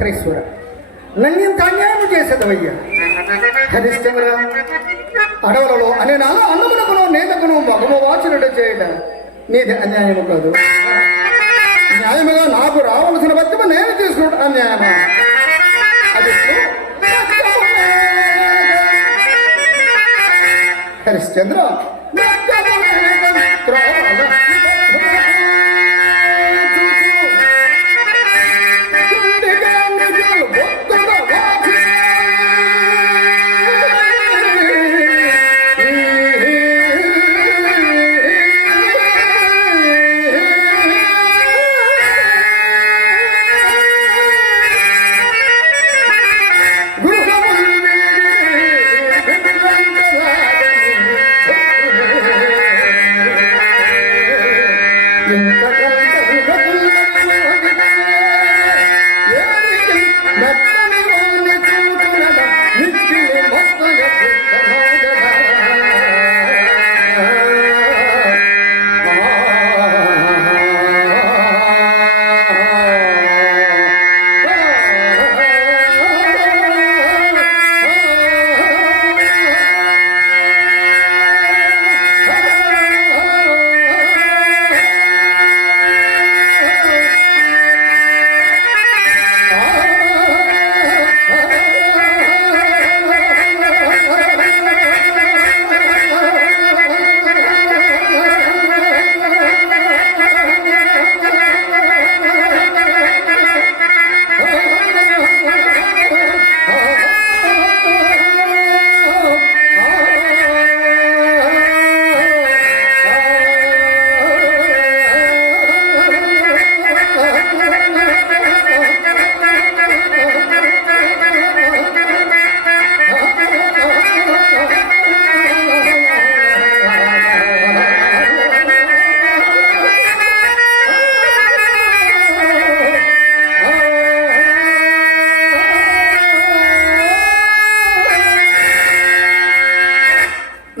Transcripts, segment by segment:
నక్షత్రేశ్వర, నన్నింత అన్యాయం చేసేదవయ్యా. హరిశ్చంద్ర, అడవులలో అనే నాలో అన్నమునకును నేతకును మగము వాచినట్టు చేయడం నీది అన్యాయము కాదు. న్యాయముగా నాకు రావలసిన బద్దము నేను తీసుకుంటా అన్యాయమా? అది హరిశ్చంద్ర,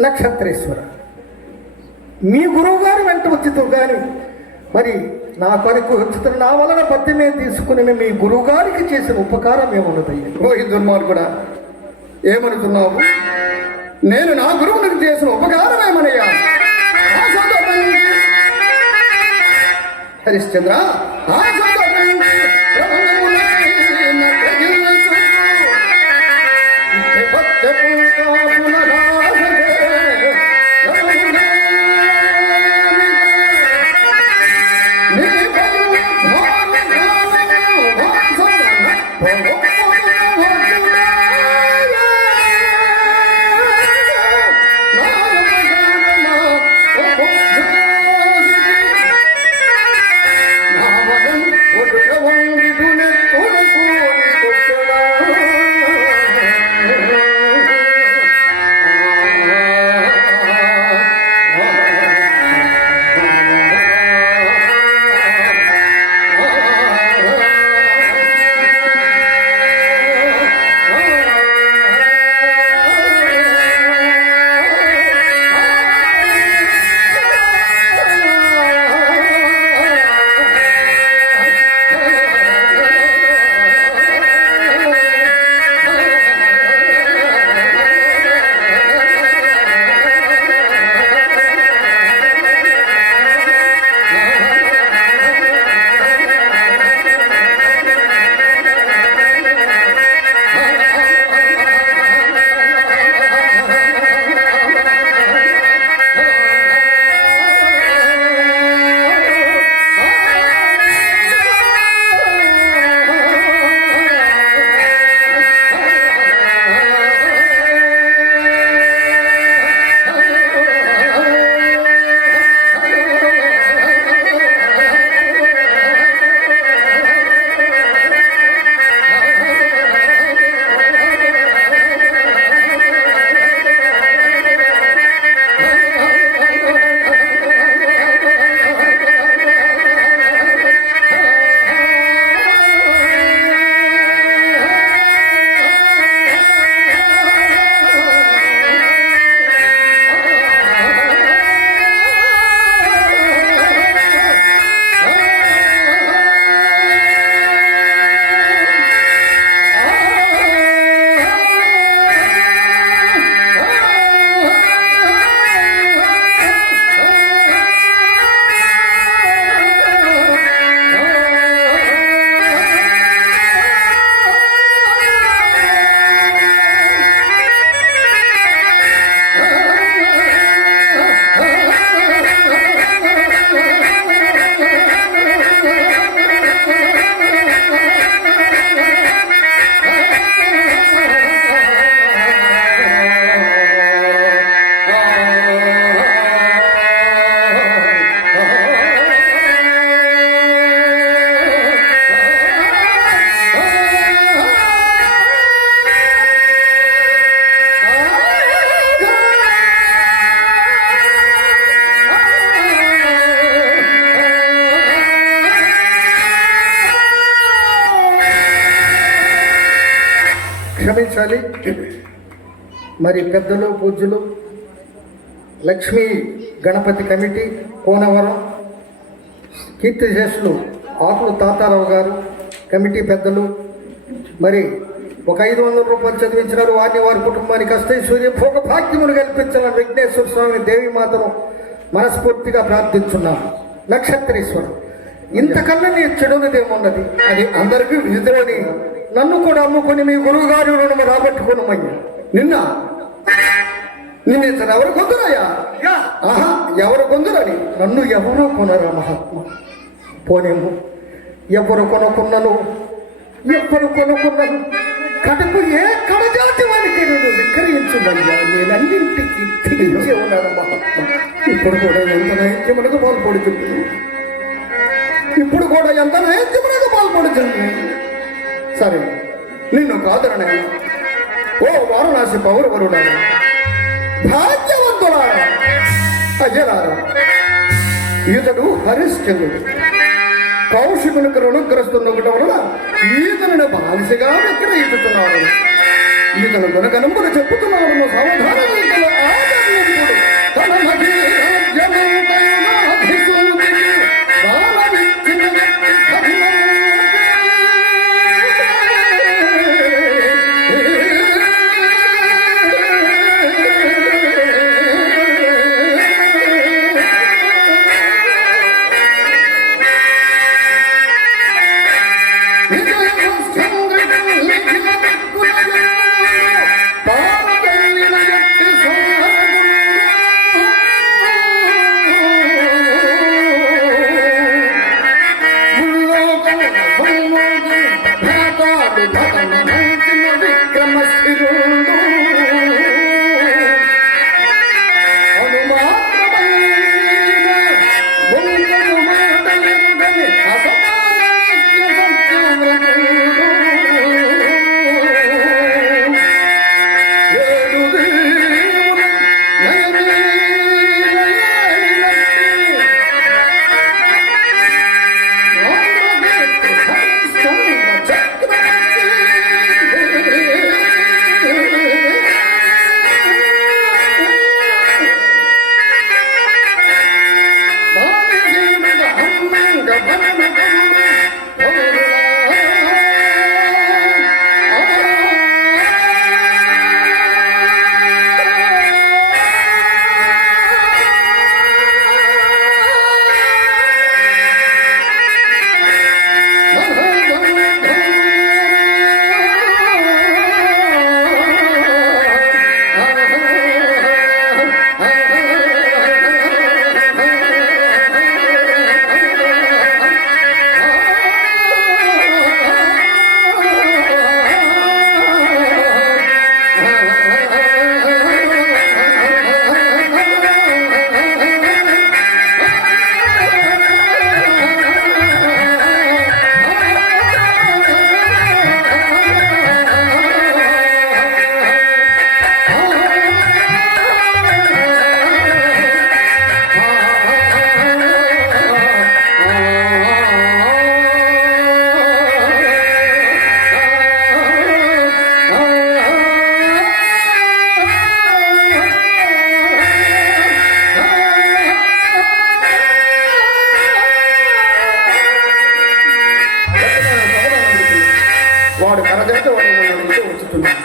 నక్షత్రేశ్వర, మీ గురువు గారు వెంట వచ్చితూ కానీ మరి నా కొరకు వచ్చిన నా వలన పద్యమే తీసుకుని మీ గురువు గారికి చేసిన ఉపకారం ఏమున్నదయ్యా? ఓ ఈ దుర్మార్గుడా, ఏమనుకున్నావు? నేను నా గురువునికి చేసిన ఉపకారం ఏమనయ్యా? హరిశ్చంద్ర, క్షమించాలి. మరి పెద్దలు పూజ్యులు లక్ష్మీ గణపతి కమిటీ కోనవరం కీర్తిశేషులు ఆకులు తాతారావు గారు కమిటీ పెద్దలు మరి ఒక 500 రూపాయలు చదివించినారు. వారిని వారి కుటుంబానికి అష్టైశ్వర్య భోగ భాగ్యములు కల్పించాలని విఘ్నేశ్వర స్వామి దేవి మాతను మనస్ఫూర్తిగా ప్రార్థించున్నాం. నక్షత్రేశ్వరం ఇంతకన్నా నీ చెడునదేమున్నది? అది అందరికీ విధిలోని నన్ను కూడా అమ్ముకొని మీ గురువు గారి రుణము రాబట్టుకోనమయ్యా. నిన్న ఎవరు కొందరయ్యా? ఆహా, ఎవరు కొందరని నన్ను ఎవరో కొనరా మహాత్మ. పోనేమో ఎవరు కొనుక్కున్నాను, కడకు ఏ కడజాతి వారికి నేను విక్రయించుదయ్యా. నేను అన్నింటికి తిరిగి ఉన్నాను మహాత్మ. ఇప్పుడు కూడా ఎంత నైత్యమునకు పాల్పడుతుంది. సరే, నిన్ను కాదరనే ఓ వారణాసి పౌరవరుడారా, భాగ్యవంతులారా, అజరారా, ఇతడు హరిశ్చంద్రుడు. కౌశికునికి రుణగ్రస్తున్నగటం వలన ఈతను బాలిసగా విక్రయించుతున్నాడు. ఈతను గుణగణములు చెప్పుతున్నాడు. సావధానం వాడు కరజాత వాడు వచ్చుతున్నాడు.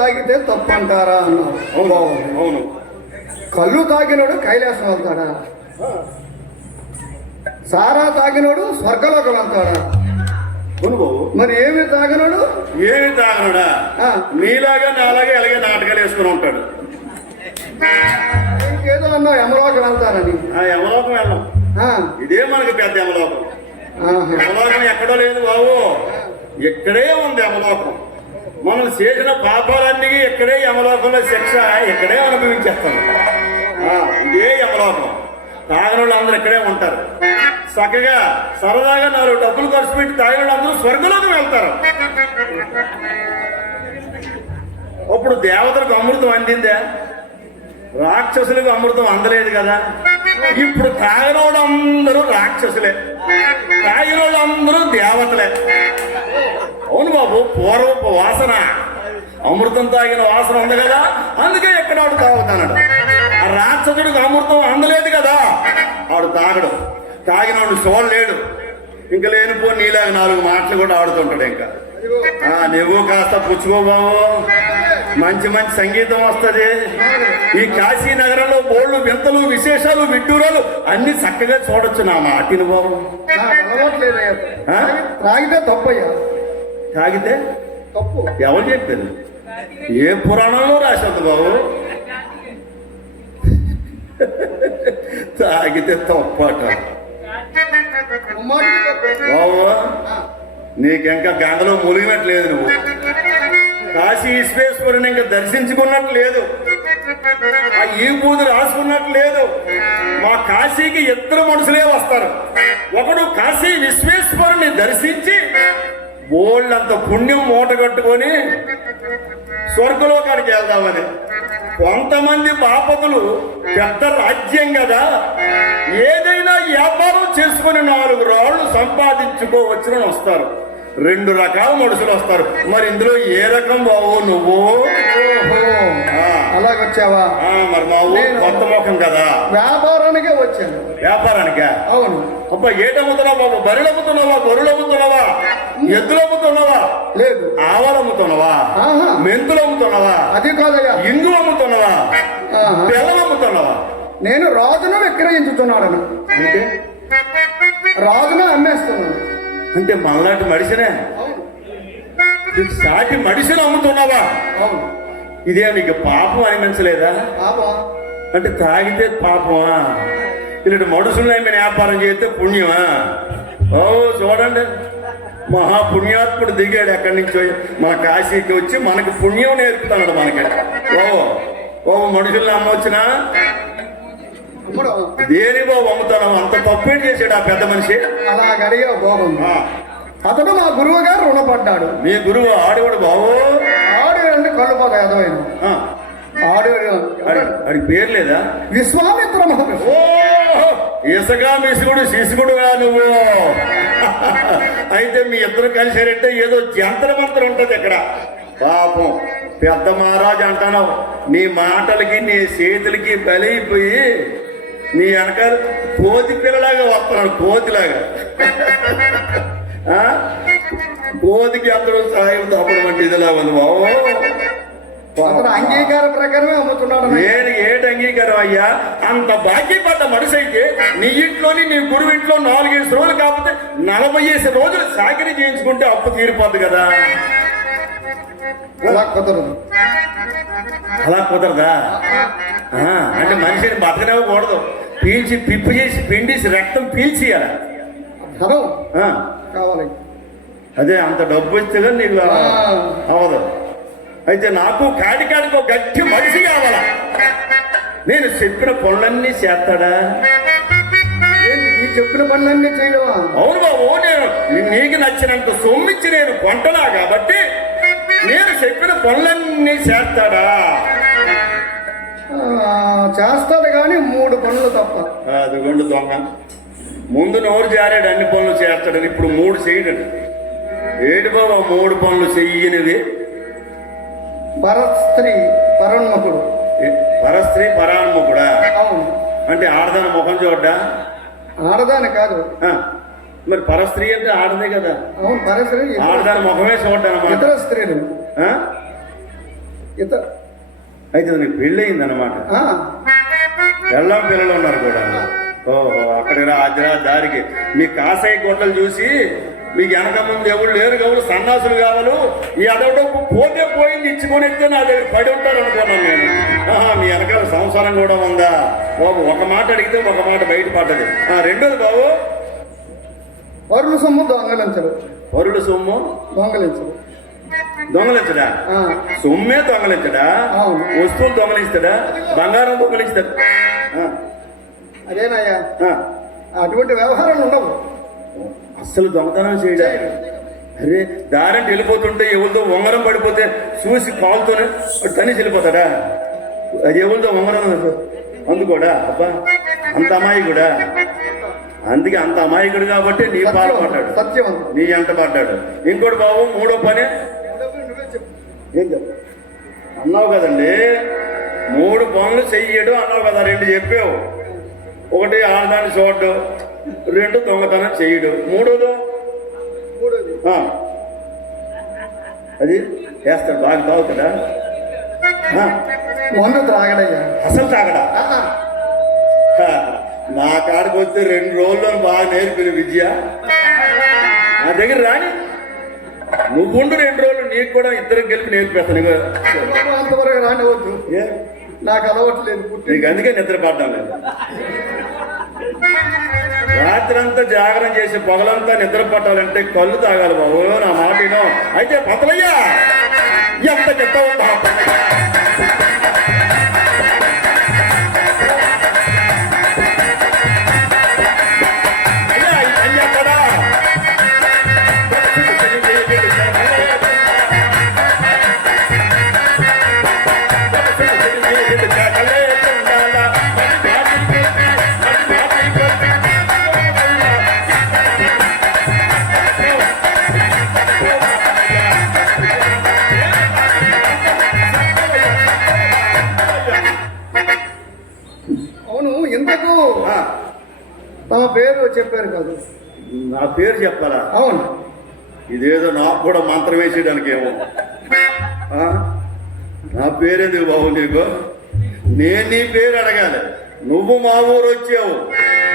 తాగితే తప్పు అంటారా అన్నావు. అవును అవును. కళ్ళు తాగినోడు కైలాసం వెళ్తాడా? సారా తాగినోడు స్వర్గలోకం వెళ్తాడా? అవును బాబు. మరి ఏమి తాగినోడు? ఏమి తాగనుడా నీలాగా నాలాగే అలాగే నాటకాలు వేసుకుని ఉంటాడు. ఇంకేదో అన్నావు యమలోకం వెళ్తారని. ఆ యమలోకం వెళ్ళాం. ఇదే మనకి పెద్ద యమలోకం. యమలోకం ఎక్కడో లేదు బాబు, ఇక్కడే ఉంది యమలోకం. మనం చేసిన పాపాలన్నీ ఇక్కడే యమలోకంలో శిక్ష ఇక్కడే అనుభవించేస్తాం. ఇదే యమలోకం. తాగిన వాళ్ళు అందరూ ఇక్కడే ఉంటారు. చక్కగా సరదాగా 4 డబ్బులు ఖర్చు పెట్టి తాగిన వాళ్ళు అందరూ స్వర్గలోకం వెళ్తారు. అప్పుడు దేవతలకు అమృతం అందిందా? రాక్షసులకు అమృతం అందలేదు కదా. ఇప్పుడు తాగిన వాళ్ళు అందరూ రాక్షసులే, తాగిన వాళ్ళు అందరూ దేవతలే. అవును బాబు, పూర్వపు వాసన అమృతం తాగిన వాసన ఉంది కదా, అందుకే ఎక్కడ వాడు తాగుతాడు. ఆ రాక్షసుడికి అమృతం అందలేదు కదా, వాడు తాగడు. తాగినవాడు చూడలేడు. ఇంకా లేనిపో నీలాగా 4 మాటలు కూడా ఆడుతుంటాడు. ఇంకా నువ్వు కాస్త పుచ్చుకో బాబు, మంచి మంచి సంగీతం వస్తుంది. ఈ కాశీ నగరంలో బోళ్ళు వింతలు విశేషాలు విడ్డూరాలు అన్ని చక్కగా చూడొచ్చు. నా మాటిని బాబు. తాగితే తప్పయ్యా. తాగితే తప్పు ఎవరు చెప్పారు? ఏ పురాణంలో రాసేది బాబు? తాగితే తప్పట బాబు. నీకింకా గంగలో మునిగినట్లేదు, నువ్వు కాశీ విశ్వేశ్వరుని ఇంకా దర్శించుకున్నట్టు లేదు, ఆ ఈ బూదు రాసుకున్నట్టు లేదు. మా కాశీకి 2 మనుషులే వస్తారు. ఒకడు కాశీ విశ్వేశ్వరుని దర్శించి బోళ్ళంత పుణ్యం మూట కట్టుకొని స్వర్గలోకానికి వెళ్దామని. కొంతమంది బాపతులు పెద్ద రాజ్యం కదా, ఏదైనా వ్యాపారం చేసుకుని 4 రాళ్ళు సంపాదించుకోవచ్చునని వస్తారు. 2 రకాల మనుషులు వస్తారు. మరి ఇందులో ఏ రకం బావు నువ్వు? అలాగొచ్చావా? మరి మా ఊరు కొత్త ముఖం కదా, వ్యాపారానికే వచ్చాను. వ్యాపారానికా? అవును. అబ్బా, ఏటమ్ముతున్నావా బాబు? బర్రెలు అమ్ముతున్నావా? గొర్రెలు అమ్ముతున్నావా? ఎద్దులు అమ్ముతున్నావా? లేదు. ఆవాలు అమ్ముతున్నావా? మెంతులు అమ్ముతున్నావా? అది కాదయ్యా. ఇంగు అమ్ముతున్నావా? బెల్లం అమ్ముతున్నావా? నేను రాజును విక్రయించుతున్నాను. అంటే రాజును అమ్మేస్తున్నాను. అంటే మనలాంటి మడిసినే సాటి మడిసిని అమ్ముతున్నావా? అవును. ఇదే నీకు పాపం అనిపించలేదా? అంటే తాగితే పాపమా? ఇలాంటి మనుషులు మేము వ్యాపారం చేస్తే పుణ్యమా? ఓ చూడండి, మహాపుణ్యాత్ముడు దిగాడు ఎక్కడి నుంచో మన కాశీకి వచ్చి మనకి పుణ్యం నేర్పుతున్నాడు మనకి. ఓ మనుషుల్ని అమ్మవచ్చునా? దేని బాబు అమ్ముతాను? అంత తప్పేం చేశాడు ఆ పెద్ద మనిషి? అలా అడిగా బాగుంది. అతడు మా గురువు గారు రుణపడ్డాడు. మీ గురువు ఆడేవాడు బాబు? ఆడేవాడు అంటే కళ్ళు పోతా ఏదైనా ఆడికి పేరు లేదా? విశ్వామిత్ర మహర్షి. ఓ ఇసగా మిసుగుడు శిశుగుడుగా నువ్వు. అయితే మీ ఇద్దరు కలిసారంటే ఏదో జంతర మంత్రం ఉంటది ఇక్కడ. పాపం పెద్ద మహారాజు అంటాను. నీ మాటలకి నీ చేతులకి బలైపోయి నీ వెనకాల కోతి పిల్లలాగా వస్తున్నాడు. కోతిలాగా కోతికి అందరూ సాయం తప్పడం అంటే ఇదిలా ఉంది బాబు. అంగీకార ప్రకారమే అమ్ముతున్నాడు. నేను ఏటి అంగీకారం అయ్యా? అంత బాకీ పడ్డ మనిషి అయితే నీ ఇంట్లోని నీ గురువు ఇంట్లో 4-5 రోజులు కాకపోతే 45 రోజులు చాకరీ చేయించుకుంటే అప్పు తీరిపోద్ది కదా. అలా కుదరదు. అలా కుదరదా? అంటే మనిషిని బతకనివ్వకూడదు. పీల్చి పిప్పు చేసి పిండేసి రక్తం పీల్చియాలి. కావాలి. అదే అంత డబ్బు ఇస్తే నీకు అవదు. అయితే నాకు కాడికో గట్టి మనిషి కావాలా? నేను చెప్పిన పనులన్నీ చేస్తాడా? నీ చెప్పిన పనులన్నీ చేయలేవా? అవును బాబు, నేను నీకు నచ్చినంత సొమ్మిచ్చి నేను కొంటనా కాబట్టి నేను చెప్పిన పనులన్నీ చేస్తాడా? చేస్తాడు కానీ 3 పనులు తప్ప. అదిగోండి దొంగ. ముందు నోరు జారాడు అన్ని పనులు చేస్తాడని, ఇప్పుడు 3 చేయడు. ఏడు బాబా 3 పనులు చెయ్యనివి? పరస్త్రీ పరోన్ముఖుడు. పరస్త్రీ పరాన్ముఖుడా? అవును. అంటే ఆడదాని ముఖం చూడ్డా? ఆడదాని కాదు. మరి పరస్త్రీ అంటే ఆడదే కదా. అవును, పరస్త్రీ ఆడదాని ముఖమే చూడ్డాను. ఇతర స్త్రీలు ఇత అయితే నీకు పెళ్ళి అయింది అనమాట. ఆ, ఎల్లం పిల్లలు ఉన్నారు కూడా. ఓహో, అక్కడికి రా, అది రా దారికి. మీ కాసాయి గొడ్డలు చూసి మీకు వెనక ముందు ఎవరు లేరు, ఎవరు సన్నాసులు కావాలి, ఈ అదొకటి పోతే పోయింది ఇచ్చుకొని ఎత్తే నా దగ్గర పడి ఉంటారు అనుకున్నాను నేను. మీ వెనకాల సంసారం కూడా ఉందా బాబు? ఒక మాట అడిగితే ఒక మాట బయట పడ్డది. రెండోది బాబు, వరుల సొమ్ము దొంగలించడు. వరుడు సొమ్ము దొంగలించడు. దొంగలించడా? ఆ, సొమ్మే దొంగలించడా? అవును. వస్తువులు దొంగలిస్తాడా? బంగారం దొంగలిస్తాడు? అదేనాయ్యా, ఆ. అటువంటి వ్యవహారాలు ఉండవు. అస్సలు దొంగతనం చేయడా? అరే, దారంటే వెళ్ళిపోతుంటే ఎవరితో ఉంగరం పడిపోతే చూసి కాలుతోనే తని వెళ్ళిపోతాడా? అది ఎవరితో ఉంగరం అందుకోడా? అబ్బా, అంత అమ్మాయి కూడా. అందుకే అంత అమాయకుడు కాబట్టి నీ పాలు పడ్డాడు, సత్యం నీ ఎంట పడ్డాడు. ఇంకోటి బాబు, మూడో పని ఏం చెప్పు అన్నావు కదండి. 3 పనులు చెయ్యడు అన్నావు కదా, 2 చెప్పావు. ఒకటి ఆడదాన్ని చూడడు, 2 దొంగతనం చెయ్యడు, మూడోదో అది వేస్తాడు. బాగా తాగుతాడా? మందు త్రాగడయ్యా. అసలు తాగడా? నా కాడికి వస్తే 2 రోజుల్లో బాగా నేర్పిన విద్య నా దగ్గర రాని. నువ్వుండు 2 రోజులు, నీకు కూడా ఇద్దరికి కలిపి నేర్పేస్తాను. అంతవరకు రానివద్దు, ఏ, నాకు అలవట్లేదు. నీకు అందుకే నిద్ర పడ్డాం లేదు. రాత్రంతా జాగరణ చేసి పొగలంతా నిద్ర పట్టాలంటే కళ్ళు తాగాలి బాబు, నా మాటను. అయితే పతలయ్యా ఎంత చెత్త ఉందా? అయ్యా అయ్యా కదా అవును, ఇంతకు తమ పేరు చెప్పారు కాదు? నా పేరు చెప్పాలా? అవును. ఇదేదో నాకు కూడా మంత్రం వేసేయడానికి ఏమో. నా పేరెందుకు బాబు నీకు? నేను నీ పేరు అడగాలి. నువ్వు మా ఊరు వచ్చావు,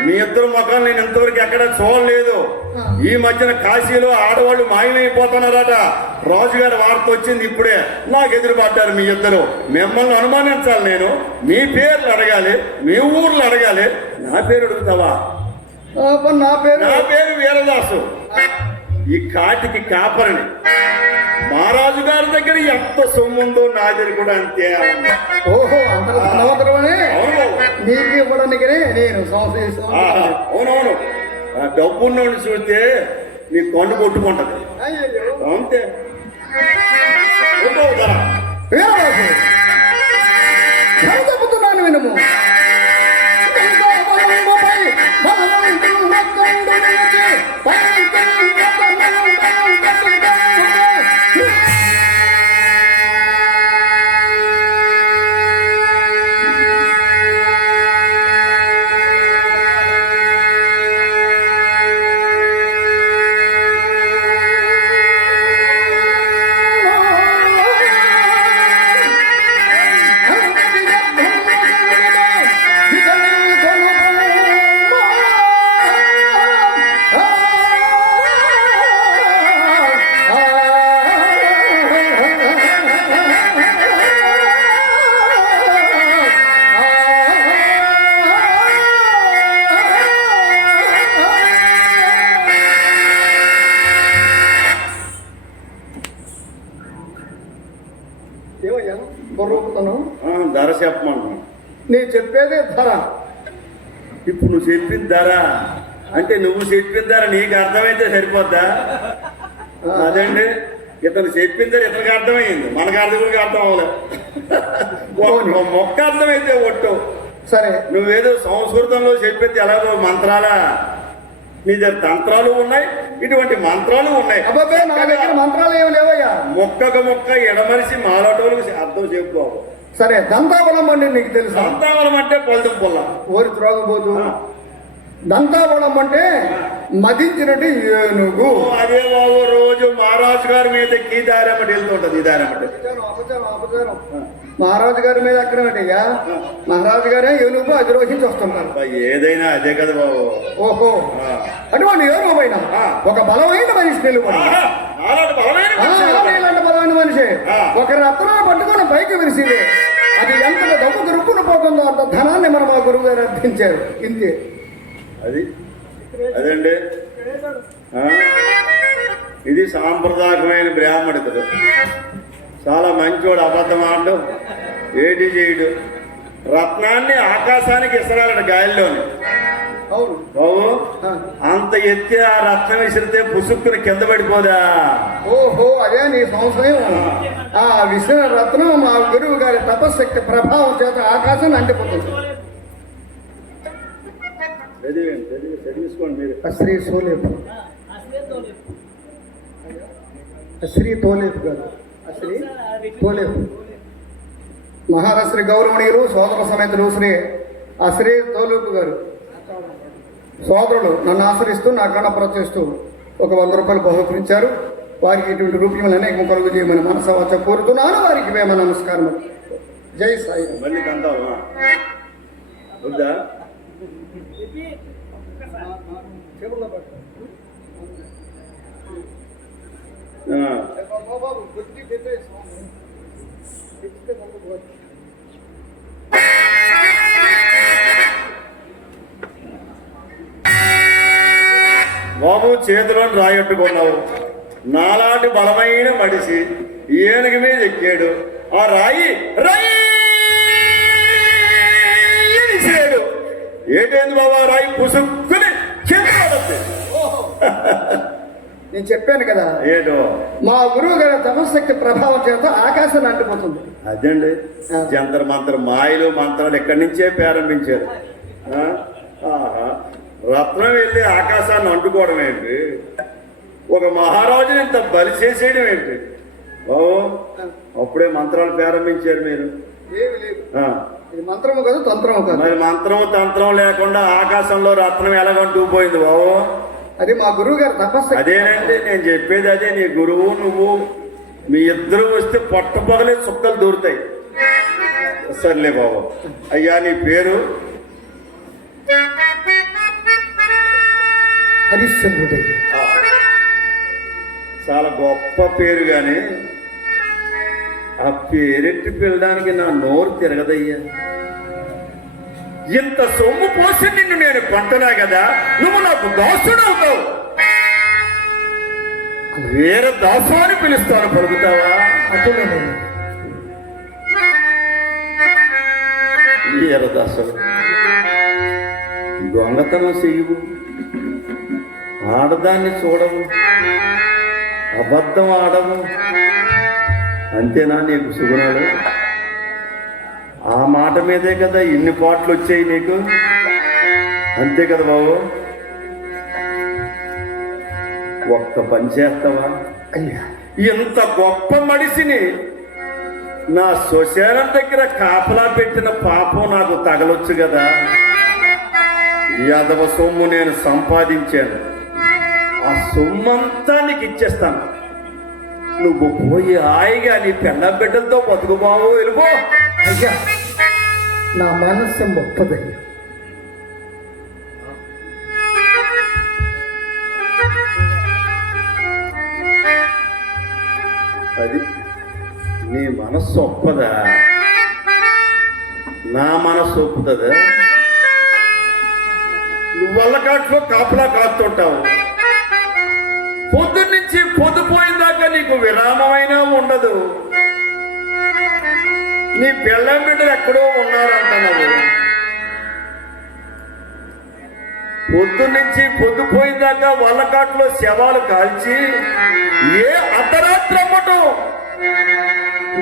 మీ ఇద్దరు ముఖాలు నేను ఇంతవరకు ఎక్కడ చూడలేదు. ఈ మధ్యన కాశీలో ఆడవాళ్ళు మాయమైపోతున్నారట. రాజుగారి వార్త వచ్చింది ఇప్పుడే, నాకు ఎదురుపడ్డారు మీ ఇద్దరు. మిమ్మల్ని అనుమానించాలి నేను, మీ పేర్లు అడగాలి, మీ ఊర్లు అడగాలి. నా పేరు అడుగుతావా? నా పేరు వీరదాసు, ఈ కాటికి కాపరిని. మహారాజు గారి దగ్గర ఎంత సొమ్ముందో నా దగ్గర కూడా అంతే. ఓహో, అంత ధనవంతుడనే నీకు ఇవ్వడానికి నేను అవునవును. డబ్బున్నోడిని చూస్తే నీ కన్ను కొట్టుకుంటది అంతే. చెబుతున్నాను వినము. ధర చెప్పమను. నేను చెప్పేదే ధర. ఇప్పుడు నువ్వు చెప్పిన ధర అంటే నువ్వు చెప్పిన ధర నీకు అర్థమైతే సరిపోద్దా? అదండి, ఇతను చెప్పిన ధర ఇతనికి అర్థమైంది, మనకు అర్థం అవ్వలేదు. మొక్క అర్థమైతే ఒట్టు సరే. నువ్వేదో సంస్కృతంలో చెప్పేది ఎలాగో మంత్రాలా? నీ దగ్గర తంత్రాలు ఉన్నాయి, ఇటువంటి మంత్రాలు ఉన్నాయి. అబ్బాయి, నా దగ్గర మంత్రాలు ఏమి లేవయ్యా. మొక్కకు మొక్క ఎడమరిసి మాలాటోళ్ళకి అర్థం చెప్పుకోవు. సరే, దంతాబలం అండి నీకు తెలుసు. దంతాబలం అంటే పొలతం పొల్ల ఓరి త్రోగబోతు దంతావళం అంటే మదించినట్టు ఏనుగు. అదే బాబు రోజు మహారాజు గారి మీద ఈ దారమ్మటి వెళ్తుంటది. ఈ దారమ్మటి మహారాజు గారి మీద అక్కడయ్యా, మహారాజు గారే ఏనుగు అధిరోహించి వస్తుంటారు. ఏదైనా అదే కదా బాబు. ఓహో, అటువంటి ఏనుగు పైన ఒక బలమైన మనిషి నిలబడి, ఇలాంటి బలమైన మనిషి ఒక రత్నం పట్టుకొని పైకి విరిసింది. అది ఎంత దమ్ము రుక్కున పోతుందో అంత ధనాన్ని మన మా గురువు గారు అర్థించారు. ఇంతే అది అదండి. ఇది సాంప్రదాయకమైన బ్రాహ్మణుడు. చాలా మంచివాడు, అబద్ధం ఆడు, ఏటి చేయడు. రత్నాన్ని ఆకాశానికి ఇసరాలడు గాలిలోని. అవును బాబు, అంత ఎత్తి ఆ రత్నం విసిరితే పుసుక్కుని కింద పడిపోదా? ఓహో, అదే నీ సంశయం. ఆ విసిన రత్నం మా గురువు గారి తపశక్తి ప్రభావం చేత ఆకాశాన్ని అంటిపోతుంది. చదివించుకోండి మీరు. శ్రీ సోలేపు, శ్రీ తోలేపు గారు, శ్రీ తోలేపు మహారాష్ట్ర గౌరవనీయులు సోదర సమేతులు శ్రీ తోలేపు గారు సోదరులు నన్ను ఆశ్రయిస్తూ నా కళ ప్రచేస్తూ ఒక 100 రూపాయలు బహుకరించారు. వారికి ఇటువంటి రూపములు అనేక కలుగు చేయమని మనసవాచ కోరుతున్నాను. వారికి వేమ నమస్కారం. జై సాయి. మళ్ళీ కందావా వద్దా? బాబు, చేతిలో రాయట్టుకున్నావు. నాలాంటి బలమైన మడిసి ఏనుగు మీద ఎక్కాడు. ఆ రాయి రాయి విసిరాడు. ఏంటైంది బాబా? రాయి పుసుక్కుని చేతి. నేను చెప్పాను కదా, ఏటో మా గురువు గారి తపశక్తి ప్రభావం చేత ఆకాశాన్ని అంటిపోతుంది. అదండి, జంతర్ మంత్ర మాయలు మంత్రాలు ఎక్కడి నుంచే ప్రారంభించారు. రత్నం వెళ్ళి ఆకాశాన్ని అంటుకోవడం ఏంటి? ఒక మహారాజుని ఇంత బలి చేసేయడం ఏంటి? బాబు, అప్పుడే మంత్రాలు ప్రారంభించారు మీరు. మంత్రము కాదు, తంత్రము కాదు. మరి మంత్రము తంత్రం లేకుండా ఆకాశంలో రత్నం ఎలాగంటుకుపోయింది బాబు? అది మా గురువు గారు తపస్సు. అదేనండి నేను చెప్పేది అదే. నీ గురువు నువ్వు మీ ఇద్దరు వస్తే పొట్టపగలే చుక్కలు దూరుతాయి. సర్లే బాబు. అయ్యా, నీ పేరు? హరిశ్చంద్రుడయ్య. చాలా గొప్ప పేరు, కానీ ఆ పేరెట్టి పిల్లడానికి నా నోరు తిరగదయ్యా. ఇంత సొమ్ము పోసి నిన్ను నేను కొంటున్నా కదా, నువ్వు నాకు దాసుడు అవుతావు. వేరే దాసు అని పిలుస్తాను, పలుకుతావా? వీరదాసుడు దొంగతనం చెయ్యవు, ఆడదాన్ని చూడవు, అబద్ధం ఆడవు, అంతేనా నీకు సుగుణాలు? ఆ మాట మీదే కదా ఇన్ని పాటలు వచ్చాయి నీకు, అంతే కదా బాబు? ఒక్క పని చేస్తావా? ఇంత గొప్ప మనిషిని నా శ్మశానం దగ్గర కాపలా పెట్టిన పాపం నాకు తగలొచ్చు కదా. యాదవ సొమ్ము నేను సంపాదించాను, ఆ సొమ్మంతా నీకు ఇచ్చేస్తాను. నువ్వు పోయి హాయిగా నీ పెళ్ళ బిడ్డలతో బతుకు బాబు, వెళ్ళిపో. అయ్యా, నా మనస్సు గొప్పదయ్యా. అది నీ మనస్సు ఒప్పదా? నా మనస్సు ఒప్పుతుందా? నువ్వు వల్లకాట్లో కాపలా కాస్తుంటావు, పొద్దున్నుంచి పొద్దుపోయిందాకా నీకు విరామమైనా ఉండదు. నీ పెళ్ళం బిడ్డలు ఎక్కడో ఉన్నారంటున్నావు. పొద్దున్నుంచి పొద్దుపోయిందాకా వల్లకాట్లో శవాలు కాల్చి ఏ అర్ధరాత్రి అమ్మటం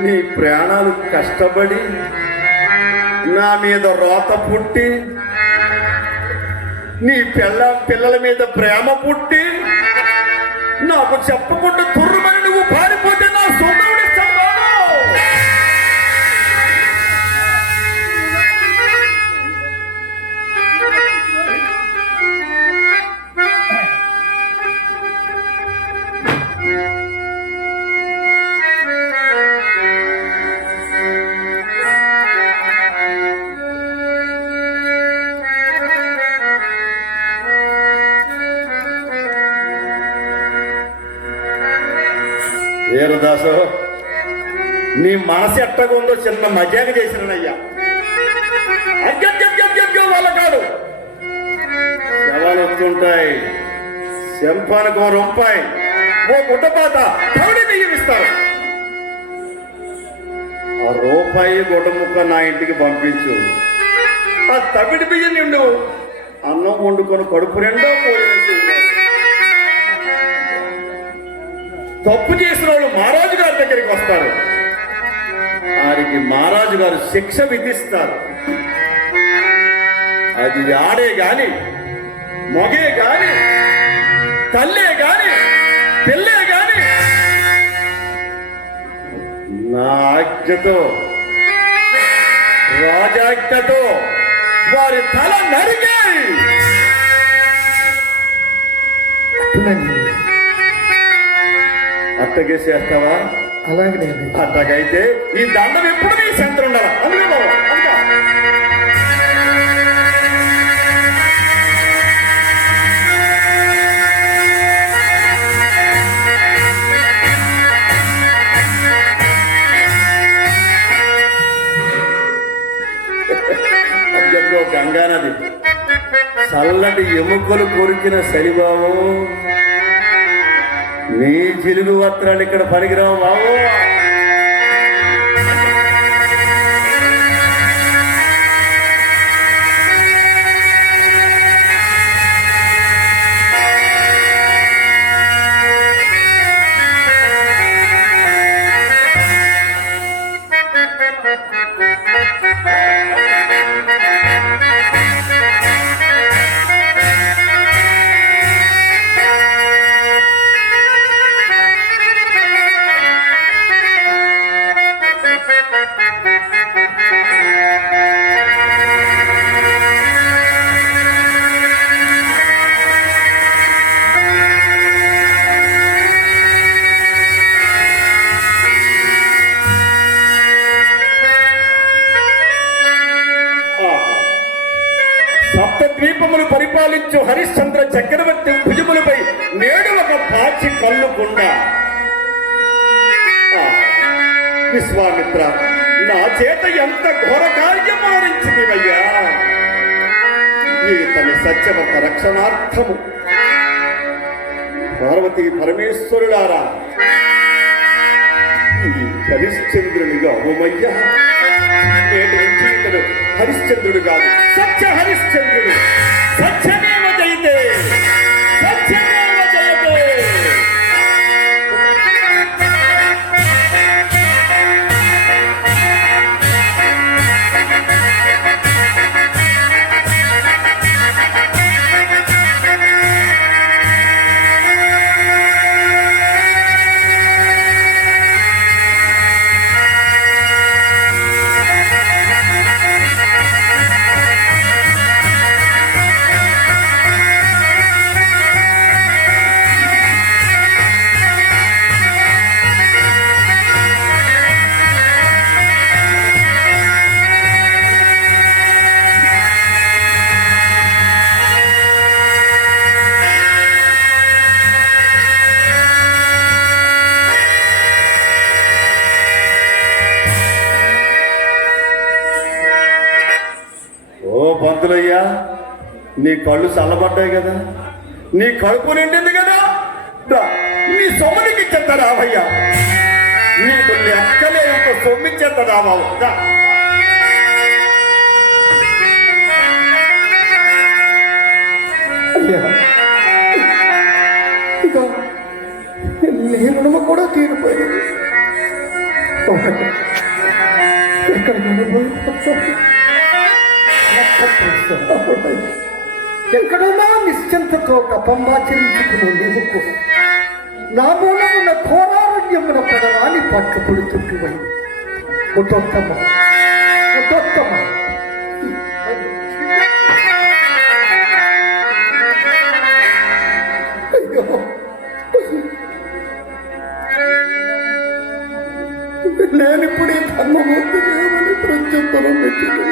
నీ ప్రాణాలు కష్టపడి నా మీద రోత పుట్టి, నీ పిల్లల మీద ప్రేమ పుట్టి, నాకు చెప్పకుండా తుర్రుమని నువ్వు పారిపోతే నా సొంతవుడిస్తాను. దాసు నీ మనసు ఎట్టగుందో చిన్న మజాక చేసినయ్యా. అగ్గగ్గగ్గగ్గ వాళ్ళ కాడు శవాలు వస్తుంటాయి, శంపానికి ఓ రూపాయి, ఓ గుడ్డపాత తవిడి బియ్యం ఇస్తారు. ఆ రూపాయి గుడ్డ ముక్క నా ఇంటికి పంపించు. ఆ తవిడి బియ్యం నిండు అన్నం వండుకొని కడుపు రెండో తప్పు చేసిన వాళ్ళు మహారాజు గారి దగ్గరికి వస్తారు. వారికి మహారాజు గారు శిక్ష విధిస్తారు. అది ఆడే గాని, మొగే గాని, తల్లే గాని, పిల్లే గాని నా ఆజ్ఞతో, రాజాజ్ఞతో వారి తల నరికాయి. అట్టగే చేస్తావా? అలాగే అట్టగైతే ఈ దండం ఎప్పుడు నీ సెంటర్ ఉండాలా? అందుకే బాబు గంగానది చల్లటి ఎముకలు కొరికిన సరిబాబు, నీ జిలుగు వస్త్రాలు ఇక్కడ పనికిరావు బాబు. సప్తద్వీపములు పరిపాలించు హరిశ్చంద్ర చక్రవర్తి భుజములపై నేడు ఒక పాచి కళ్ళుకుండ. విశ్వామిత్ర, నా చేత ఎంత ఘోర కార్యం మారించిందివయ్యా. ఈతని సత్యవంత రక్షణార్థము పార్వతీ పరమేశ్వరులారా, ఈ హరిశ్చంద్రునిగా అవమయ్యా. నేటి నుంచి ఇతడు హరిశ్చంద్రుడు కాదు, సత్య హరిశ్చంద్రుడు. సత్యమేవ జయతే, సత్యమేవ జయతే. పంతులయ్యా, నీ కళ్ళు చల్లబడ్డాయి కదా, నీ కడుపు నిండింది కదా, నీ సొమ్మునికి ఇచ్చేస్తా రావయ్యా. నీకు లెక్కలేంత సొమ్మిచ్చేస్తా రాబావు. నేను కూడా తీరిపోయింది. ఎక్కడున్నా నిశ్చింతతో తపంబాచరించుకుని నీవుకు నా మూలం ఉన్న ఘోరారణ్యమున పడరాని పట్టు పుడుతుంటువై ఉత్తమ ఉత్తమ నేనిప్పుడు ఈ ధర్మమూర్తి దేవుని ప్రత్యుత్తరం పెట్టింది.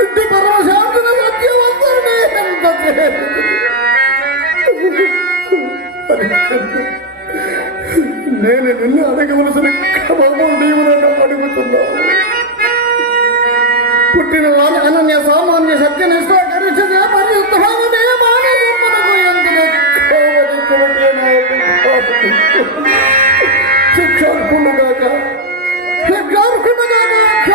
ఇంటి పరమశాంతిని సత్యవంతుని ఎంత విశ్వకరిచదే పరియుద్ధమే మానవమునకు ఎందుకు కోవడి శిక్షార్హుడుగాక శిక్షార్హుడుగాక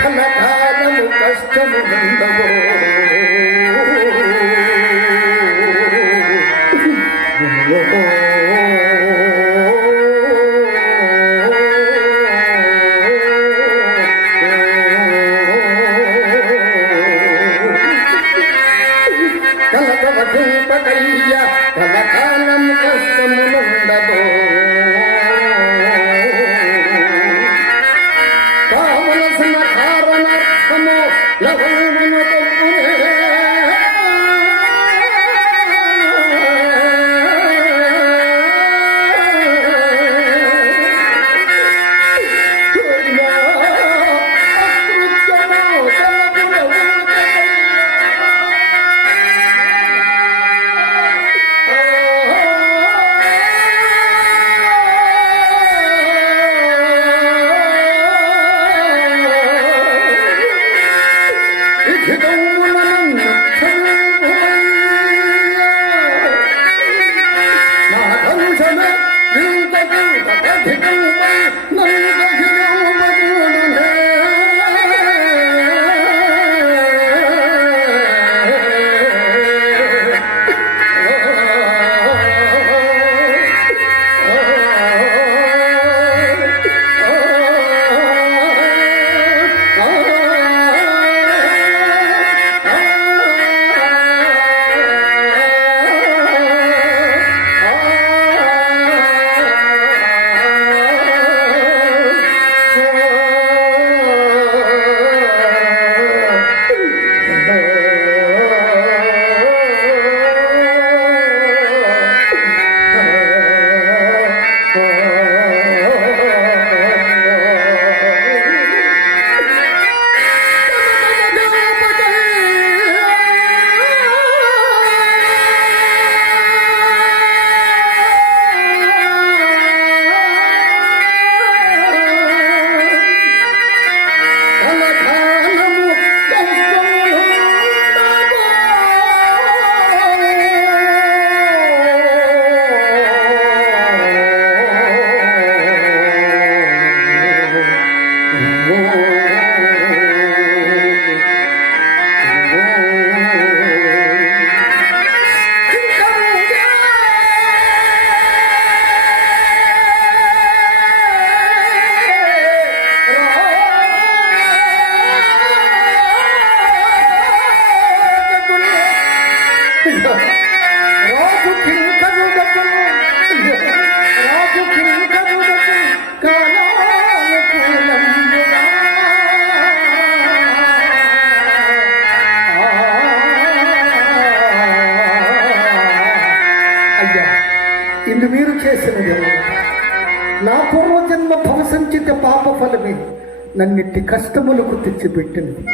కలకాలము కష్టము నందవో కలకవధూపకయ్య కలకాలం కష్టము నందవో కావలసిన కారణార్థము లవణమున ఇందు మీరు చేసినది నా పూర్వజన్మ భవసంచిత పాప ఫలమే నన్నిట్టి కష్టములకు తెచ్చిపెట్టినది